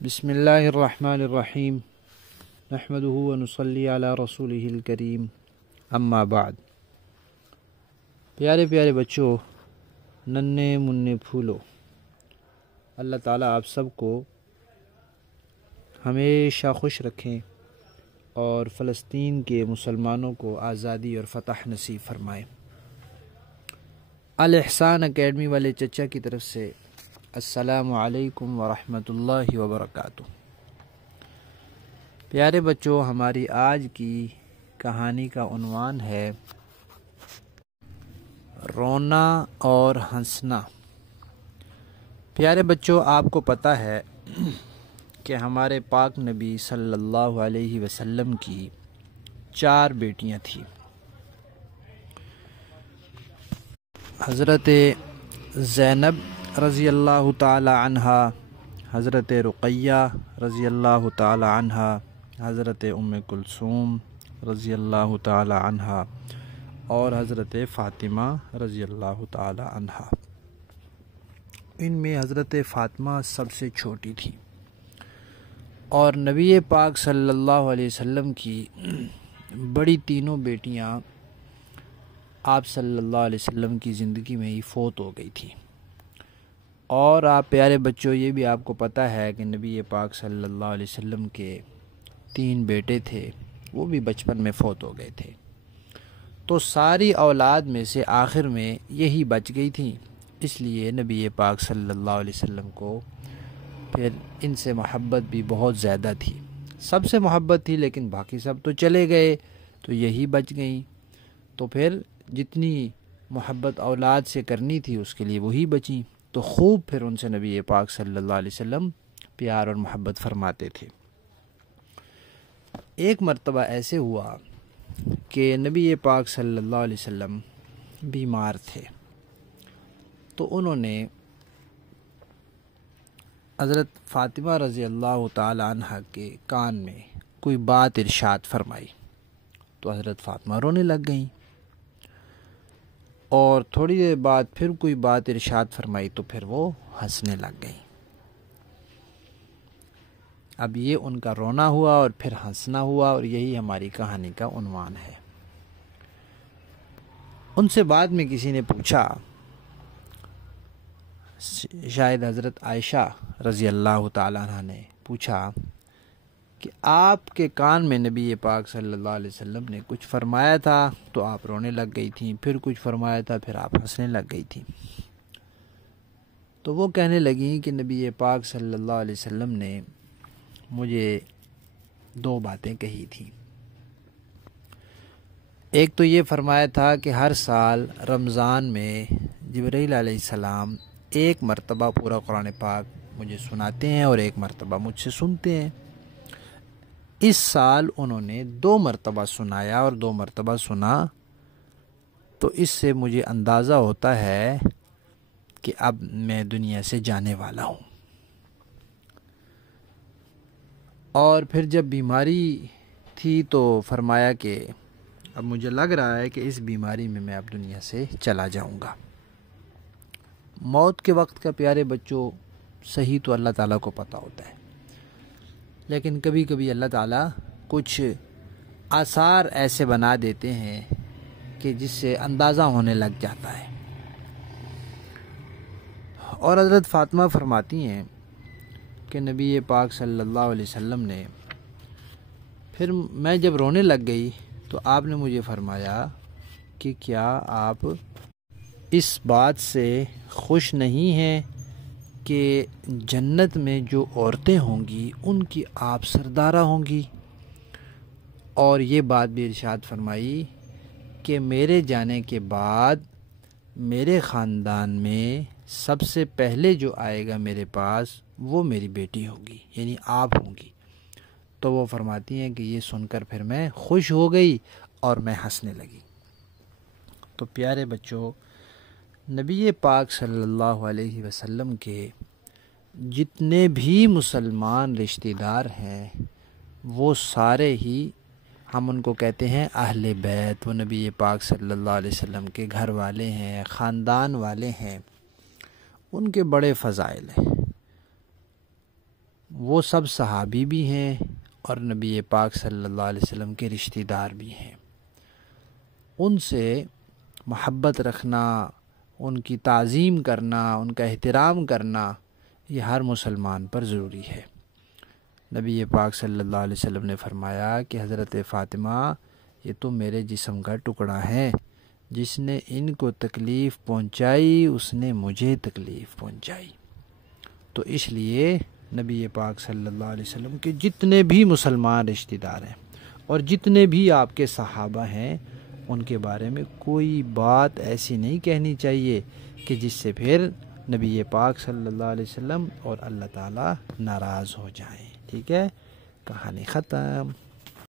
بسم اللہ الرحمن الرحیم نحمدہ ونصلی علی رسولہ الکریم اما بعد۔ پیارے پیارے بچوں، ننھے منھے پھولو، اللہ تعالیٰ آپ سب کو ہمیشہ خوش رکھیں اور فلسطین کے مسلمانوں کو آزادی اور فتح نصیب فرمائے۔ الاحسان اکیڈمی والے چچا کی طرف سے السلام علیکم ورحمۃ اللہ وبرکاتہ۔ پیارے بچوں، ہماری آج کی کہانی کا عنوان ہے رونا اور ہنسنا۔ پیارے بچوں، آپ کو پتہ ہے کہ ہمارے پاک نبی صلی اللہ علیہ وسلم کی 4 بیٹیاں تھیں۔ حضرت زینب رضی اللہ تعالی عنہا، حضرت رقیہ رضی اللہ تعالی عنہا، حضرت ام کلثوم رضی اللہ تعالی عنہا اور حضرت فاطمہ رضی اللہ تعالی عنہا۔ ان میں حضرت فاطمہ سب سے چھوٹی تھی اور نبی پاک صلی اللہ علیہ وسلم کی بڑی تینوں بیٹیاں آپ صلی اللہ علیہ وسلم کی زندگی میں ہی فوت ہو گئی تھی۔ اور آپ پیارے بچوں، یہ بھی آپ کو پتہ ہے کہ نبی پاک صلی اللہ علیہ وسلم کے 3 بیٹے تھے، وہ بھی بچپن میں فوت ہو گئے تھے۔ تو ساری اولاد میں سے آخر میں یہی بچ گئی تھیں، اس لیے نبی پاک صلی اللہ علیہ وسلم کو پھر ان سے محبت بھی بہت زیادہ تھی۔ سب سے محبت تھی، لیکن باقی سب تو چلے گئے تو یہی بچ گئیں۔ تو پھر جتنی محبت اولاد سے کرنی تھی اس کے لیے وہی بچیں، تو خوب پھر ان سے نبی پاک صلی اللہ علیہ وسلم پیار اور محبت فرماتے تھے۔ ایک مرتبہ ایسے ہوا کہ نبی پاک صلی اللہ علیہ وسلم بیمار تھے، تو انہوں نے حضرت فاطمہ رضی اللہ تعالی عنہ کے کان میں کوئی بات ارشاد فرمائی، تو حضرت فاطمہ رونے لگ گئیں، اور تھوڑی دیر بعد پھر کوئی بات ارشاد فرمائی تو پھر وہ ہنسنے لگ گئیں۔ اب یہ ان کا رونا ہوا اور پھر ہنسنا ہوا، اور یہی ہماری کہانی کا عنوان ہے۔ ان سے بعد میں کسی نے پوچھا، شاید حضرت عائشہ رضی اللہ تعالیٰ عنہ نے پوچھا کہ آپ کے کان میں نبی پاک صلی اللہ علیہ وسلم نے کچھ فرمایا تھا تو آپ رونے لگ گئی تھیں، پھر کچھ فرمایا تھا پھر آپ ہنسنے لگ گئی تھیں۔ تو وہ کہنے لگیں کہ نبی پاک صلی اللہ علیہ وسلم نے مجھے 2 باتیں کہی تھیں۔ ایک تو یہ فرمایا تھا کہ ہر سال رمضان میں جبرائیل علیہ السلام 1 مرتبہ پورا قرآن پاک مجھے سناتے ہیں اور 1 مرتبہ مجھ سے سنتے ہیں۔ اس سال انہوں نے 2 مرتبہ سنایا اور 2 مرتبہ سنا، تو اس سے مجھے اندازہ ہوتا ہے کہ اب میں دنیا سے جانے والا ہوں۔ اور پھر جب بیماری تھی تو فرمایا کہ اب مجھے لگ رہا ہے کہ اس بیماری میں اب دنیا سے چلا جاؤں گا۔ موت کے وقت کا پیارے بچوں صحیح تو اللہ تعالیٰ کو پتہ ہوتا ہے، لیکن کبھی کبھی اللہ تعالیٰ کچھ آثار ایسے بنا دیتے ہیں کہ جس سے اندازہ ہونے لگ جاتا ہے۔ اور حضرت فاطمہ فرماتی ہیں کہ نبی پاک صلی اللہ علیہ وسلم نے پھر میں جب رونے لگ گئی تو آپ نے مجھے فرمایا کہ کیا آپ اس بات سے خوش نہیں ہیں کہ جنت میں جو عورتیں ہوں گی ان کی آپ سردارہ ہوں گی؟ اور یہ بات بھی ارشاد فرمائی کہ میرے جانے کے بعد میرے خاندان میں سب سے پہلے جو آئے گا میرے پاس وہ میری بیٹی ہوگی، یعنی آپ ہوں گی۔ تو وہ فرماتی ہیں کہ یہ سن کر پھر میں خوش ہو گئی اور میں ہنسنے لگی۔ تو پیارے بچوں، نبی پاک صلی اللہ علیہ وسلم کے جتنے بھی مسلمان رشتہ دار ہیں وہ سارے ہی ہم ان کو کہتے ہیں اہل بیت، وہ نبی پاک صلی اللہ علیہ وسلم کے گھر والے ہیں، خاندان والے ہیں، ان کے بڑے فضائل ہیں۔ وہ سب صحابی بھی ہیں اور نبی پاک صلی اللہ علیہ وسلم کے رشتہ دار بھی ہیں۔ ان سے محبت رکھنا، ان کی تعظیم کرنا، ان کا احترام کرنا یہ ہر مسلمان پر ضروری ہے۔ نبی پاک صلی اللہ علیہ وسلم نے فرمایا کہ حضرت فاطمہ یہ تو میرے جسم کا ٹکڑا ہے، جس نے ان کو تکلیف پہنچائی اس نے مجھے تکلیف پہنچائی۔ تو اس لیے نبی پاک صلی اللہ علیہ وسلم کے جتنے بھی مسلمان رشتہ دار ہیں اور جتنے بھی آپ کے صحابہ ہیں، ان کے بارے میں کوئی بات ایسی نہیں کہنی چاہیے کہ جس سے پھر نبی پاک صلی اللہ علیہ وسلم اور اللہ تعالیٰ ناراض ہو جائیں۔ ٹھیک ہے، کہانی ختم۔